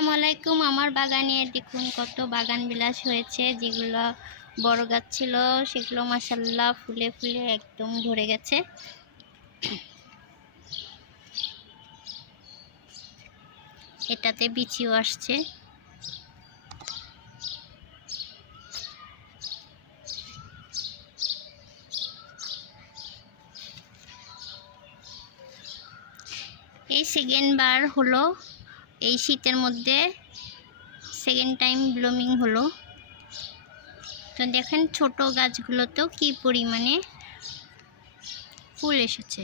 আসসালামু আলাইকুম। আমার বাগানে দেখুন কত বাগান বিলাস হয়েছে। যেগুলো বড় গাছ ছিল সেগুলো মাশাআল্লাহ ফুলে ফুলে একদম ভরে গেছে। এটাতে বিচিও আসছে। এই সেকেন্ড বার হলো এই শীতের মধ্যে সেকেন্ড টাইম ব্লুমিং হলো। তো দেখেন ছোট গাছগুলোতেও কি পরিমাণে ফুল এসেছে।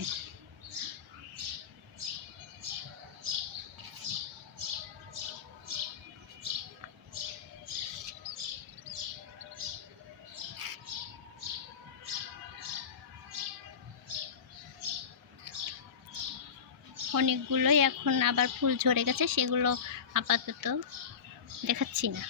অনেকগুলোই এখন আবার ফুল ঝরে গেছে, সেগুলো আপাতত দেখাচ্ছি না।